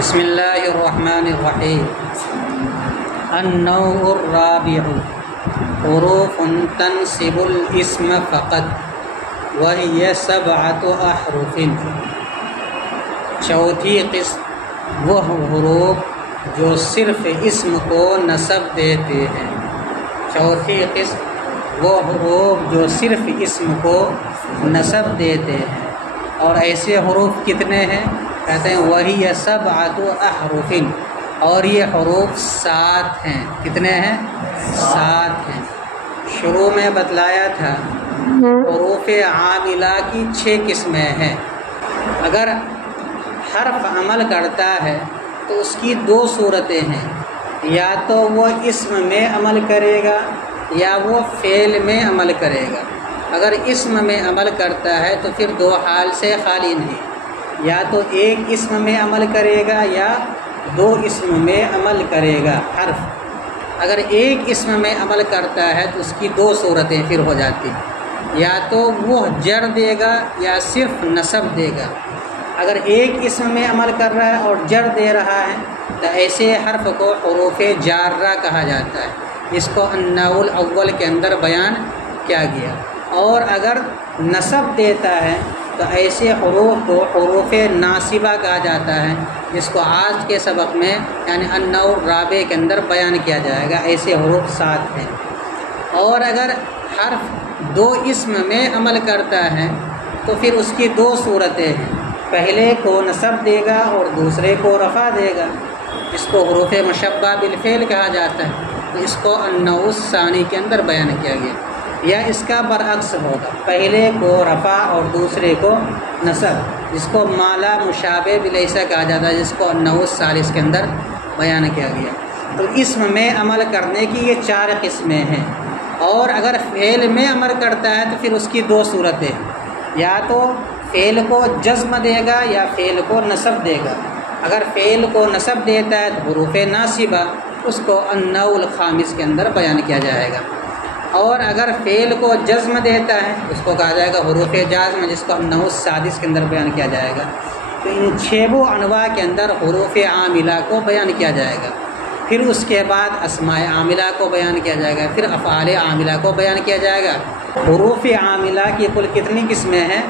بسم اللہ الرحمن الرحیم۔ النوع الرابع حروف تنصب الاسم فقط وهي 7 احرف۔ چوتھی قسم وہ حروف جو صرف اسم کو نصب دیتے ہیں۔ چوتھی قسم وہ حروف جو صرف اسم کو نصب دیتے ہیں، اور ایسے حروف کتنے ہیں؟ کہتے ہیں وہی 7 احرف، اور یہ حروف 7 ہیں۔ کتنے ہیں؟ 7 ہیں۔ شروع میں بتلایا تھا حروف عاملہ کی 6 قسمیں ہیں۔ اگر حرف عمل کرتا ہے تو اس کی 2 صورتیں ہیں، یا تو وہ اسم میں عمل کرے گا یا وہ فعل میں عمل کرے گا۔ اگر اسم میں عمل کرتا ہے تو پھر 2 حال سے خالی نہیں، یا تو ایک اسم میں عمل کرے گا یا 2 اسم میں عمل کرے گا حرف۔ اگر ایک اسم میں عمل کرتا ہے تو اس کی 2 صورتیں پھر ہو جاتی ہیں، یا تو وہ جر دے گا یا صرف نصب دے گا۔ اگر ایک اسم میں عمل کر رہا ہے اور جر دے رہا ہے تو ایسے حرف کو حروف جارہ کہا جاتا ہے، جس کو النوع الاول کے اندر بیان کیا گیا۔ اور اگر نصب دیتا ہے تو ایسے حروف کو حروف ناصبہ کہا جاتا ہے، جس کو آج کے سبق میں یعنی النوع الرابع کے اندر بیان کیا جائے گا۔ ایسے حروف 7 ہیں۔ اور اگر حرف 2 اسم میں عمل کرتا ہے تو پھر اس کی 2 صورتیں ہیں، پہلے کو نصب دے گا اور دوسرے کو رفع دے گا، جس کو حروف مشبہ بالفعل کہا جاتا ہے۔ تو اس کو النوع الثانی کے اندر بیان کیا گیا، یا اس کا برعکس ہوگا، پہلے کو رفع اور دوسرے کو نصب، جس کو مالا مشابہ بلیسا کہا جاتا ہے، جس کو النوع الثالث کے اندر بیان کیا گیا۔ تو اسم میں عمل کرنے کی یہ 4 قسمیں ہیں۔ اور اگر فعل میں عمل کرتا ہے تو پھر اس کی 2 صورتیں، یا تو فعل کو جزم دے گا یا فعل کو نصب دے گا۔ اگر فعل کو نصب دیتا ہے تو حروف ناصبہ، اس کو النوع الخامس کے اندر بیان کیا جائے گا۔ اور اگر فعل کو جزم دیتا ہے اس کو کہا جائے گا حروف جازم، جس کو النوع السادس کے اندر بیان کیا جائے گا۔ تو ان 6 انواع کے اندر حروف عاملہ کو بیان کیا جائے گا، پھر اس کے بعد اسماء عاملہ کو بیان کیا جائے گا، پھر افعال عاملہ کو بیان کیا جائے گا۔ حروف عاملہ کی کل کتنی قسمیں ہیں؟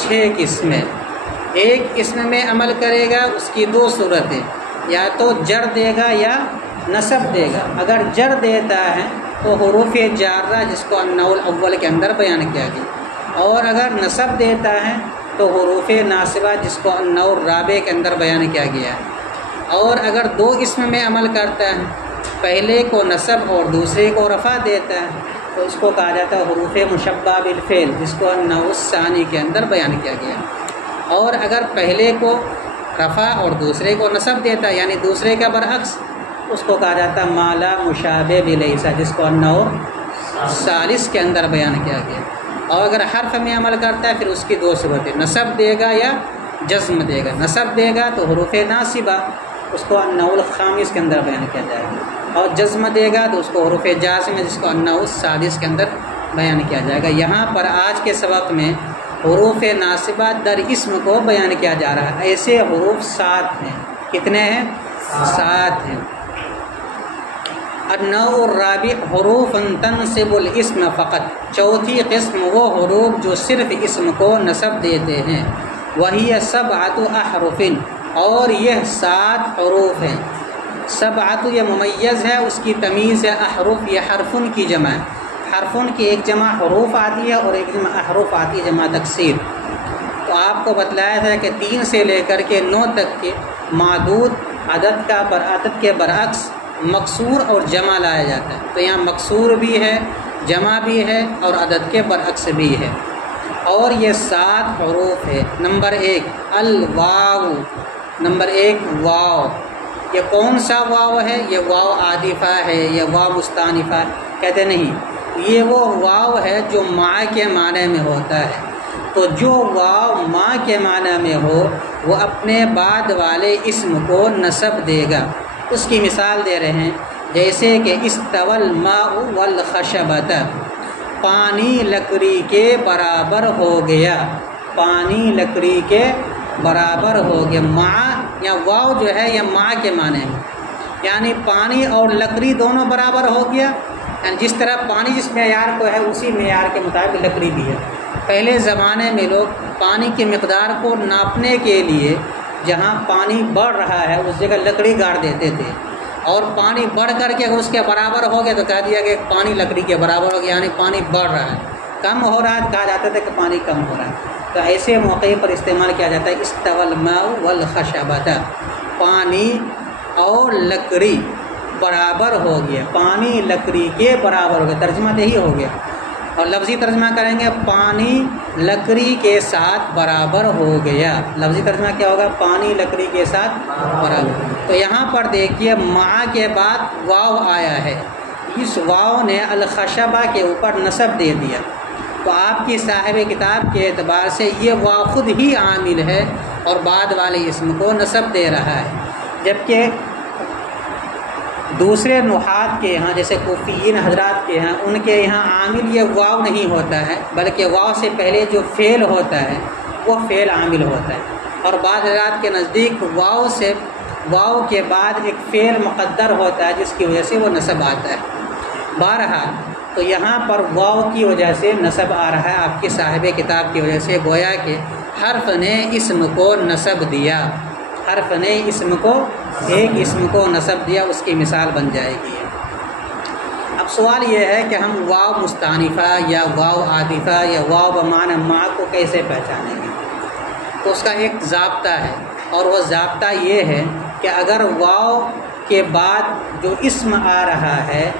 6 قسمیں۔ ایک اسم میں عمل کرے گا، اس کی 2 صورتیں، یا تو جر دے گا یا نصب دے گا۔ اگر جر دیتا ہے تو حروف جارہ، جس کو النوع الاول کے اندر بیان کیا گیا۔ اور اگر نصب دیتا ہے تو حروف ناصبہ، جس کو النوع الرابع کے اندر بیان کیا گیا ہے۔ اور اگر 2 اسم میں عمل کرتا ہے، پہلے کو نصب اور دوسرے کو رفع دیتا ہے، تو اس کو کہا جاتا ہے حروف مشبہ بالفعل، جس کو النوع الثانی کے اندر بیان کیا گیا۔ اور اگر پہلے کو رفع اور دوسرے کو نصب دیتا ہے، یعنی دوسرے کا برعکس، اس کو کہا جاتا ہے مالا مشابہ بلیسا، جس کو النوع الثالث کے اندر بیان کیا گیا۔ اور اگر حرف میں عمل کرتا ہے پھر اس کی 2 صورتیں، نصب دے گا یا جزم دے گا۔ نصب دے گا تو حروف ناصبہ، اس کو النوع الخامس کے اندر بیان کیا جائے گا، اور جزم دے گا تو اس کو حروف جازم، جس کو النوع السادس کے اندر بیان کیا جائے گا۔ یہاں پر آج کے سبق میں حروف ناصبہ در اسم کو بیان کیا جا رہا ہے۔ ایسے حروف 7 ہیں۔ کتنے ہیں؟ 7 ہیں۔ النوع الرابع حروف تنصب الاسم فقط۔ چوتھی قسم وہ حروف جو صرف اسم کو نصب دیتے ہیں، وہی 7 احرف، اور یہ 7 حروف ہیں۔ 7 یہ ممیز ہے، اس کی تمیز ہے احرف، یہ حرفن کی جمع ہے۔ حرفن کی ایک جمع حروف آتی ہے اور ایک جمع احرف آتی ہے، جمع تکسیر۔ تو آپ کو بتلایا تھا کہ 3 سے لے کر کے 9 تک کے معدود عدد کے برعکس مکسور اور جمع لایا جاتا ہے۔ تو یہاں مکسور بھی ہے، جمع بھی ہے، اور عدد کے برعکس بھی ہے۔ اور یہ 7 حروف ہے۔ نمبر 1 الواو۔ نمبر 1 واو۔ یہ کون سا واو ہے؟ یہ واو عاطفہ ہے، یہ واو مستانفہ ہے؟ کہتے نہیں، یہ وہ واو ہے جو ماں کے معنی میں ہوتا ہے۔ تو جو واو ماں کے معنی میں ہو وہ اپنے بعد والے اسم کو نصب دے گا۔ اس کی مثال دے رہے ہیں، جیسے کہ استوى الماء والخشبۃ، پانی لکڑی کے برابر ہو گیا۔ پانی لکڑی کے برابر ہو گیا۔ مع یا واو جو ہے یہ مع کے معنی میں، یعنی پانی اور لکڑی دونوں برابر ہو گیا، یعنی جس طرح پانی جس معیار کو ہے اسی معیار کے مطابق لکڑی بھی ہے۔ پہلے زمانے میں لوگ پانی کی مقدار کو ناپنے کے لیے جہاں پانی بڑھ رہا ہے اس جگہ لکڑی گاڑ دیتے تھے، اور پانی بڑھ کر کے اگر اس کے برابر ہو گیا تو کہہ دیا کہ پانی لکڑی کے برابر ہو گیا، یعنی پانی بڑھ رہا ہے۔ کم ہو رہا ہے کہا جاتا تھا کہ پانی کم ہو رہا ہے۔ تو ایسے موقع پر استعمال کیا جاتا ہے استوى الماء والخشبة، پانی اور لکڑی برابر ہو گیا، پانی لکڑی کے برابر ہو گیا، ترجمہ یہی ہو گیا۔ اور لفظی ترجمہ کریں گے پانی لکڑی کے ساتھ برابر ہو گیا۔ لفظی ترجمہ کیا ہوگا؟ پانی لکڑی کے ساتھ برابر۔ تو یہاں پر دیکھیے مع کے بعد واو آیا ہے، اس واو نے الخشبہ کے اوپر نصب دے دیا، تو آپ کی صاحب کتاب کے اعتبار سے یہ واو خود ہی عامل ہے اور بعد والے اسم کو نصب دے رہا ہے، جبکہ دوسرے نحات کے یہاں جیسے کوفیین حضرات کے یہاں ان کے یہاں عامل یہ واو نہیں ہوتا ہے، بلکہ واو سے پہلے جو فعل ہوتا ہے وہ فعل عامل ہوتا ہے، اور بعض حضرات کے نزدیک واو کے بعد ایک فعل مقدر ہوتا ہے جس کی وجہ سے وہ نصب آتا ہے۔ بہرحال تو یہاں پر واو کی وجہ سے نصب آ رہا ہے آپ کی صاحب کتاب کی وجہ سے، گویا کہ حرف نے اسم کو نصب دیا، حرف نے اسم کو ایک اسم کو نصب دیا، اس کی مثال بن جائے گی۔ اب سوال یہ ہے کہ ہم واو مستانفہ یا واو عاطفہ یا واو بمعنی مع کو کیسے پہچانیں گے؟ تو اس کا ایک ضابطہ ہے، اور وہ ضابطہ یہ ہے کہ اگر واو کے بعد جو اسم آ رہا ہے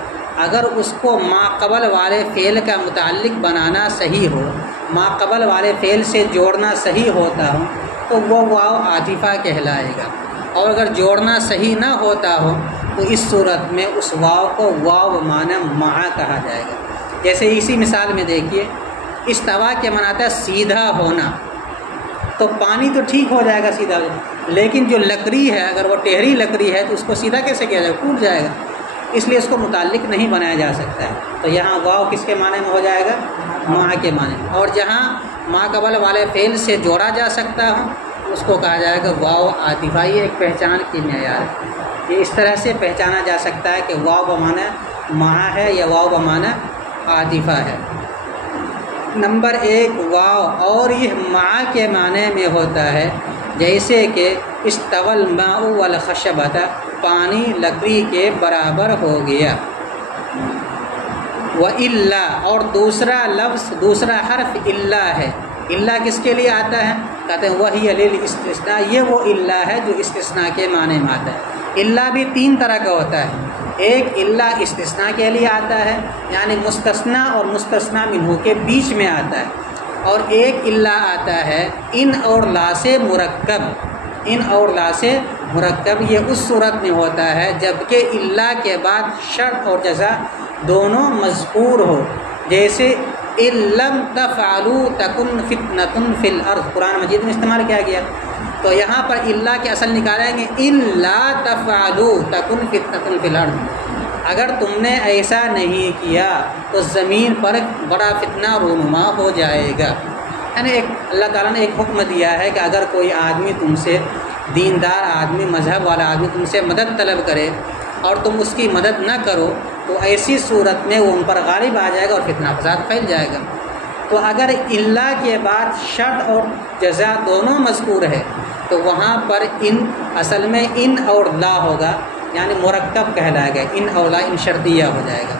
اگر اس کو ما قبل والے فعل کا متعلق بنانا صحیح ہو، ما قبل والے فعل سے جوڑنا صحیح ہوتا ہو تو وہ واو عاطفہ کہلائے گا، اور اگر جوڑنا صحیح نہ ہوتا ہو تو اس صورت میں اس واو کو واو بمعنی مع کہا جائے گا۔ جیسے اسی مثال میں دیکھیے استوا کے معنی آتا ہے سیدھا ہونا، تو پانی تو ٹھیک ہو جائے گا سیدھا، لیکن جو لکڑی ہے اگر وہ ٹہری لکڑی ہے تو اس کو سیدھا کیسے کیا جائے گا؟ ٹوٹ جائے گا، اس لیے اس کو متعلق نہیں بنایا جا سکتا ہے۔ تو یہاں واو کس کے معنی میں ہو جائے گا؟ مع کے معنی میں، اور جہاں ما قبل والے فعل سے جوڑا جا سکتا ہو اس کو کہا جائے گا واو عاطفہ۔ یہ ایک پہچان کی معیار ہے، یہ اس طرح سے پہچانا جا سکتا ہے کہ واو بمعنی مع ہے یا واو بمعنی عاطفہ ہے۔ نمبر 1 واو، اور یہ مع کے معنی میں ہوتا ہے جیسے کہ استوى الماء والخشبة، پانی لکڑی کے برابر ہو گیا۔ وَإِلَّا، اور دوسرا لفظ دوسرا حرف الا ہے۔ الا کس کے لیے آتا ہے؟ کہتے ہیں وَهِيَ لِلْإِسْتِثْنَاء، یہ وہ الا ہے جو استثناء کے معنی میں آتا ہے۔ الا بھی 3 طرح کا ہوتا ہے، ایک الا استثناء کے لیے آتا ہے یعنی مستثنی اور مستثنی منہ کے بیچ میں آتا ہے، اور ایک الا آتا ہے ان اور لا سے مرکب، ان اور لا سے مرکب، یہ اس صورت میں ہوتا ہے جبکہ الا کے بعد شرط اور جزا دونوں مذکور ہو، جیسے ان لم تفعلوا تکن فتنۃ فی الارض، قرآن مجید میں استعمال کیا گیا۔ تو یہاں پر الا کے اصل نکالیں گے ان لا تفعلوا تکن فتنۃ فی الارض، اگر تم نے ایسا نہیں کیا تو زمین پر بڑا فتنہ رونما ہو جائے گا۔ یعنی اللہ تعالیٰ نے ایک حکم دیا ہے کہ اگر کوئی آدمی تم سے، دیندار آدمی مذہب والا آدمی تم سے مدد طلب کرے اور تم اس کی مدد نہ کرو تو ایسی صورت میں وہ ان پر غالب آ جائے گا اور فتنہ فساد پھیل جائے گا۔ تو اگر الا کے بعد شرط اور جزا دونوں مذکور ہے تو وہاں پر ان اصل میں ان اور لا ہوگا، یعنی مرکب کہلائے گا، ان اور لا ان شرطیہ ہو جائے گا۔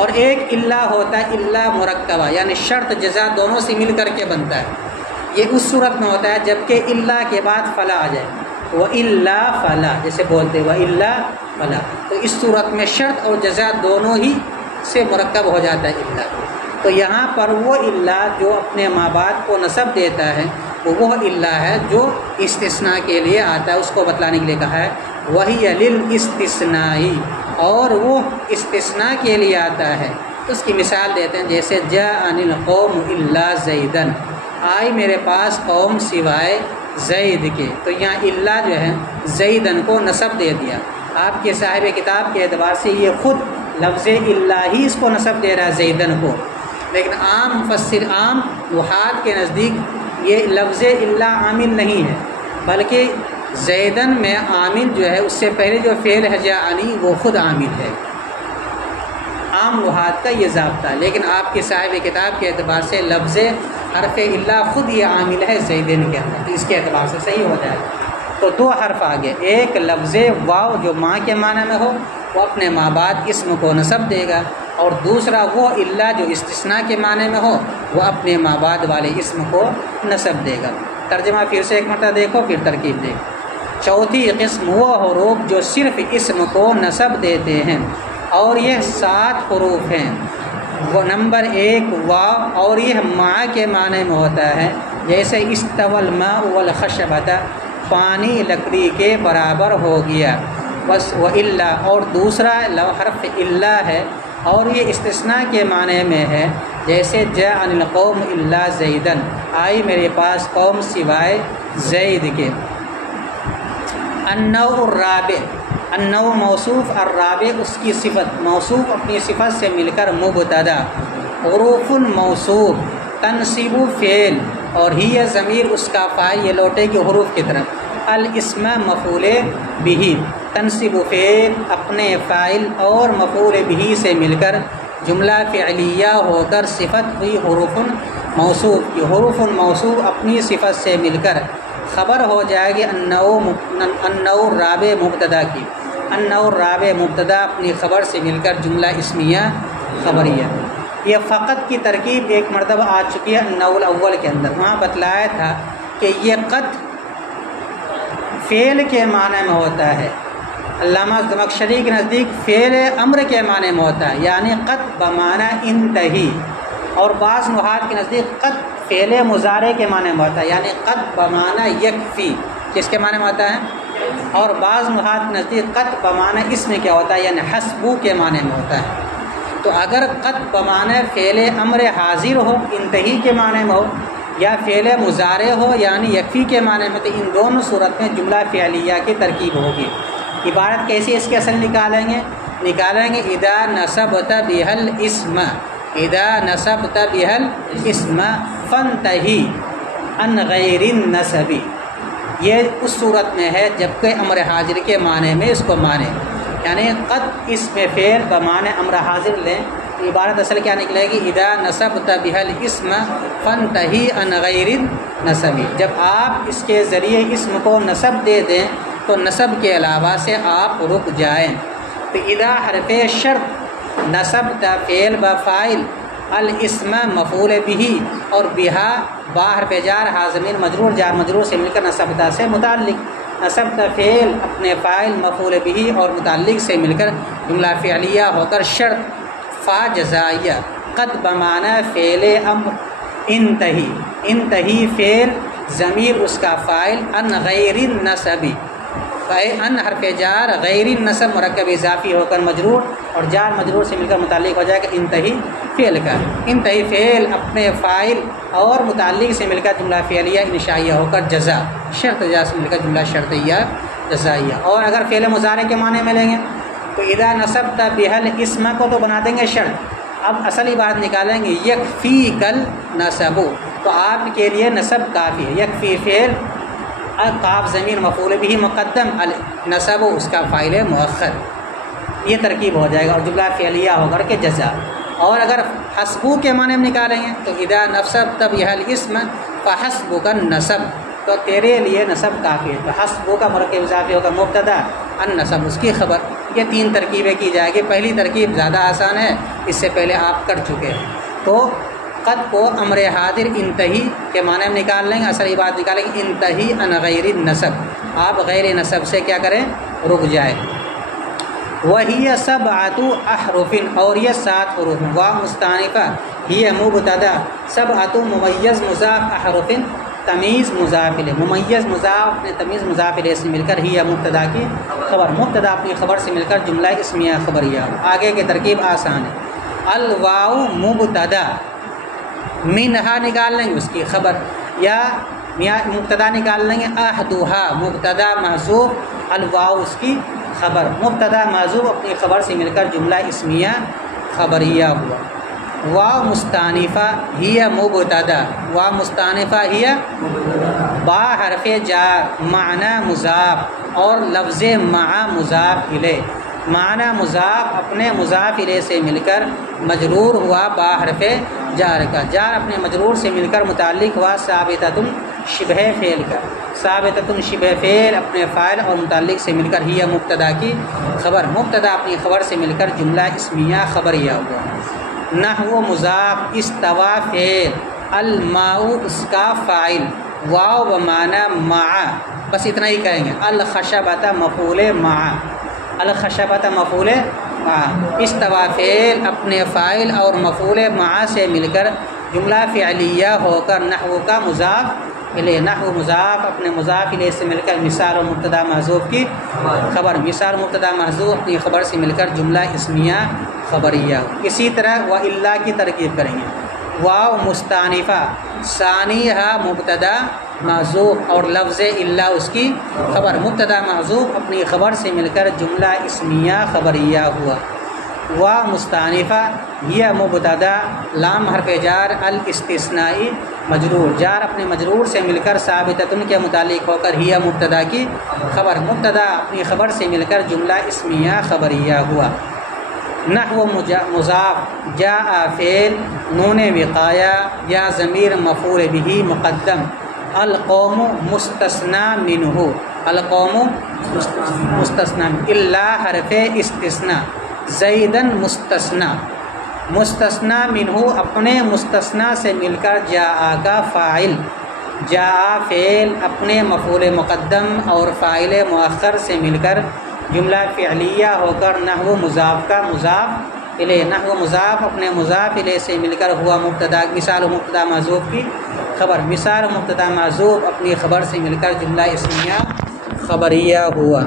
اور ایک الا ہوتا ہے الا مرکبہ، یعنی شرط جزا دونوں سے مل کر کے بنتا ہے، یہ اس صورت میں ہوتا ہے جبکہ الا کے بعد فلا آ جائے، وَإِلَّا فَلَا، جیسے بولتے وَإِلَّا فَلَا، تو اس صورت میں شرط اور جزا دونوں ہی سے مرکب ہو جاتا ہے الا۔ تو یہاں پر وہ الا جو اپنے ماں باپ کو نسب دیتا ہے وہ الا ہے جو استثناء کے لیے آتا ہے، اس کو بتلانے کے لیے کہا ہے وَهِيَ لِلْإِسْتِثْنَاءِ، اور وہ استثناء کے لیے آتا ہے۔ اس کی مثال دیتے ہیں جیسے جاءنی القوم الا زیدن، آئی میرے پاس قوم سوائے زید کے، تو یہاں الا جو ہے زیدن کو نسب دے دیا۔ آپ کے صاحب کتاب کے اعتبار سے یہ خود لفظ الا ہی اس کو نسب دے رہا ہے زیدن کو، لیکن عام مفسر، عام نحات کے نزدیک یہ لفظ الا عامل نہیں ہے، بلکہ زیدن میں عامل جو ہے اس سے پہلے جو فعل ہے جاءنی وہ خود عامل ہے، عام لحاظ کا یہ ضابطہ، لیکن آپ کے صاحب کتاب کے اعتبار سے لفظ حرف الا خود یہ عامل ہے زیدن کے اندر، تو اس کے اعتبار سے صحیح ہو جائے گا۔ تو دو حرف آگے، ایک لفظ واو جو ماں کے معنی میں ہو وہ اپنے ماں بعد اسم کو نصب دے گا، اور دوسرا وہ الا جو استثناء کے معنی میں ہو وہ اپنے ماں بعد والے اسم کو نصب دے گا۔ ترجمہ پھر سے ایک مرتبہ دیکھو پھر ترکیب دیکھو۔ چوتھی قسم وہ حروف جو صرف اسم کو نصب دیتے ہیں، اور یہ 7 حروف ہیں۔ وہ نمبر 1 واو، اور یہ مع کے معنی میں ہوتا ہے، جیسے استوى الماء والخشبۃ، پانی لکڑی کے برابر ہو گیا، بس و الا، اور دوسرا حرف الا ہے اور یہ استثناء کے معنی میں ہے، جیسے جاء عن القوم الا زیدن، آئی میرے پاس قوم سوائے زید کے۔ النوع الرابع، النوع موصوف، الرابع اس کی صفت، موصوف اپنی صفت سے مل کر مبتدا، حروف موصوف تنصب فعل، اور ہی ضمیر اس کا فاعل، یہ لوٹے کی حروف کی طرف، الاسم مفعول بہ تنصب فعل، اپنے فاعل اور مفعول بہ سے مل کر جملہ فعلیہ ہو کر صفت ہوئی حروف موصوف، یہ حروف موصوف اپنی صفت سے مل کر خبر ہو جائے گی النوع الرابع مبتدا کی، النوع الرابع مبتدا اپنی خبر سے مل کر جملہ اسمیہ خبریہ۔ یہ فقط کی ترکیب ایک مرتبہ آ چکی ہے النوع الاول کے اندر، وہاں بتلایا تھا کہ یہ قد فعل کے معنی میں ہوتا ہے، علامہ زمخشری کے نزدیک فعل امر کے معنی میں ہوتا ہے، یعنی قد بمعنی انتہی، اور بعض نحات کے نزدیک قد فعل مضارع کے معنی میں ہوتا ہے، یعنی قد بمعنی یکفی، کس کے معنی میں ہوتا ہے، اور بعض نحات کے نزدیک قد بمعنی اسم کیا ہوتا ہے، یعنی حسبو کے معنی میں ہوتا ہے۔ تو اگر قد بمعنی فعل امر حاضر ہو انتہی کے معنی میں ہو، یا فعل مضارع ہو یعنی یکفی کے معنی میں، تو ان دونوں صورت میں جملہ فعلیہ کی ترکیب ہوگی۔ عبارت کیسی اس کے اصل نکالیں گے اذا نصبت بها الاسم، اذا نصبت بها الاسم فانتہی عن غیر النصب، یہ اس صورت میں ہے جبکہ امر حاضر کے معنی میں اس کو مانے، یعنی قد اسم فعل بمعنی امر حاضر لیں، عبارت اصل کیا نکلے گی اذا نصبت بها الاسم فانتہی عن غیر النصب، جب آپ اس کے ذریعے اسم کو نصب دے دیں تو نصب کے علاوہ سے آپ رک جائیں۔ تو اذا حرف شرط، نصبت فعل بفاعل، الاسم مفعول به، اور بہا با حرف جار، ہا ضمیر مجرور، جار مجرور سے مل کر نصبتا سے متعلق، نصبت فعل اپنے فاعل مفعول به اور متعلق سے مل کر جملہ فعلیہ ہو کر شرط فا جزائیہ، قد بمعنی فعل امر انتہی، انتہی فعل ضمیر اس کا فاعل، ان غیر النصب، ان حرف جار غیر النصب مرکب اضافی ہو کر مجرور، اور جار مجرور سے مل کر متعلق ہو جائے گا انتہی فعل کا، انتہی فعل اپنے فاعل اور متعلق سے مل کر جملہ فعلیہ انشائیہ ہو کر جزا، شرط جزا سے مل کر جملہ شرطیہ جزائیہ۔ اور اگر فعل مضارع کے معنی میں لیں گے تو اذا نصبت بها الاسم کو تو بنا دیں گے شرط، اب اصل عبارت نکالیں گے یکفیک النصب، تو آپ کے لیے نصب کافی ہے، یکفی فعل قاف ضمیر مفعول به مقدم، النصب اس کا فاعل مؤخر، یہ ترکیب ہو جائے گا اور جملہ فعلیہ ہو کر کے جزا۔ اور اگر حسبو کے معنی میں نکالیں گے تو اذا نصبت بها الاسم فحسبک النصب، تو تیرے لیے نصب کافی ہے، تو حسبو کا مرکب اضافی ہوگا مبتدا، النصب اس کی خبر۔ یہ 3 ترکیبیں کی جائے گی، پہلی ترکیب زیادہ آسان ہے، اس سے پہلے آپ کر چکے ہیں۔ تو قد کو امر حاضر انتہی کے معنی میں نکال لیں گے، اصل بات نکالیں گے انتہی عن غیر النصب، آپ غیر نصب سے کیا کریں، رک جائیں۔ وہی سبعۃ احرف، اور یہ 7 حروف، وا مستانفہ، ہی مبتدا، سبعۃ ممیز مضاف، احرف تمیز مضاف الیہ، ممیز مضاف اپنے تمیز مضاف الیہ سے مل کر ہی مبتدا کی خبر، مبتدا اپنی خبر سے مل کر جملہ اسمیہ خبریہ۔ آگے کی ترکیب آسان ہے، الواو مبتدا، منہا نکال لیں گے اس کی خبر، یا مبتدا نکال لیں گے احدھا، مبتدا محذوف، الواو اس کی خبر، مبتدا محذوف اپنی خبر سے مل کر جملہ اسمیہ خبریہ ہوا۔ واو مستانفہ ہی مبتدا، واو مستانفہ ہی با حرف جار معنی مضاف اور لفظ مع مضاف الیہ، معنی مضاف اپنے مضاف الیہ سے مل کر مجرور ہوا با حرف جار کا، جار اپنے مجرور سے مل کر متعلق ہوا ثابتۃ شبہ فعل کا، ثابتۃ شبہ فعل اپنے فاعل اور متعلق سے مل کر ہی مبتدا کی خبر، مبتدا اپنی خبر سے مل کر جملہ اسمیہ خبریہ ہوا۔ نحو مضاف استوا فعل، الماء اس کا فاعل، واو بمعنی مع، بس اتنا ہی کہیں گے، الخشبۃ مفعول مع، الخشبۃ مفعول مع، استوا فعل اپنے فاعل اور مفعول مع سے مل کر جملہ فعلیہ ہو کر نحو کا مضاف الیہ، نحو مضاف اپنے مضاف الیہ سے مل کر مثال و مبتدا محذوف کی خبر، مثال مبتدا محذوف اپنی خبر سے مل کر جملہ اسمیہ خبریہ۔ اسی طرح وَإِلَّا کی ترکیب کریں گے، واو مستانفہ ثانیہ مبتدا محذوف اور لفظ الا اس کی خبر، مبتدا محذوف اپنی خبر سے مل کر جملہ اسمیہ خبریہ ہوا۔ وا مستانفہ یہ مبتدا لام حرف جار الاستثنائی مجرور، جار اپنے مجرور سے مل کر ثابتۃ کے متعلق ہو کر ہی مبتدا کی خبر، مبتدا اپنی خبر سے مل کر جملہ اسمیہ خبریہ ہوا۔ نحو مضاف جاء فعل نون وقایہ یا ضمیر مفعول به مقدم، القوم مستثنی منہ، القوم مستثنی الا حرف استثناء، زیدن مستثنی، مستثنی منہ اپنے مستثنی سے مل کر جاء کا فاعل، جاء فعل اپنے مفعول مقدم اور فاعل مؤخر سے مل کر جملہ فعلیہ ہو کر نحو مضاف کا مضاف الیہ، نحو مضاف اپنے مضاف الیہ سے مل کر ہوا مبتدا، مثال و مبتدا محذوف کی خبر، مثال و مبتدا محذوف اپنی خبر سے مل کر جملہ اسمیہ خبریہ ہوا۔